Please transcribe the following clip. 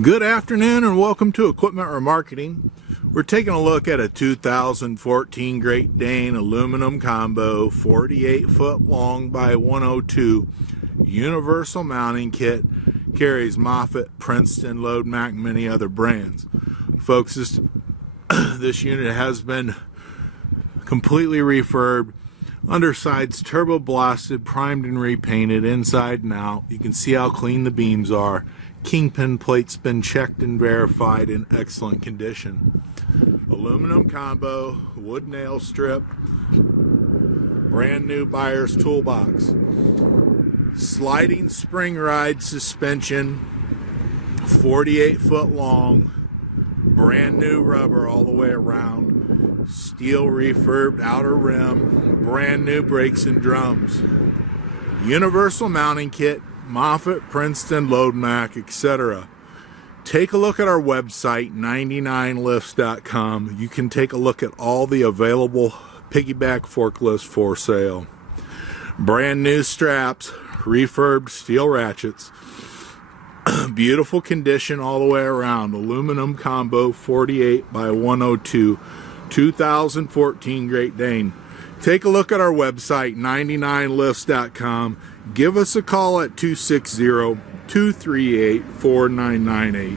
Good afternoon and welcome to Equipment Remarketing. We're taking a look at a 2014 Great Dane aluminum combo 48 foot long by 102 universal mounting kit. Carries Moffett, Princeton, Load Mac, and many other brands. Folks, this unit has been completely refurbed. Underside's turbo blasted, primed and repainted inside and out. You can see how clean the beams are. Kingpin plate's been checked and verified in excellent condition. Aluminum combo, wood nail strip, brand new buyer's toolbox. Sliding spring ride suspension, 48 foot long, brand new rubber all the way around, steel refurbed outer rim, brand new brakes and drums. Universal mounting kit, Moffett, Princeton, Load Mac, etc. Take a look at our website, 99lifts.com. You can take a look at all the available piggyback forklifts for sale. Brand new straps, refurbed steel ratchets. Beautiful condition all the way around. Aluminum combo 48 by 102 2014 Great Dane. Take a look at our website, 99lifts.com. Give us a call at 260-238-4998.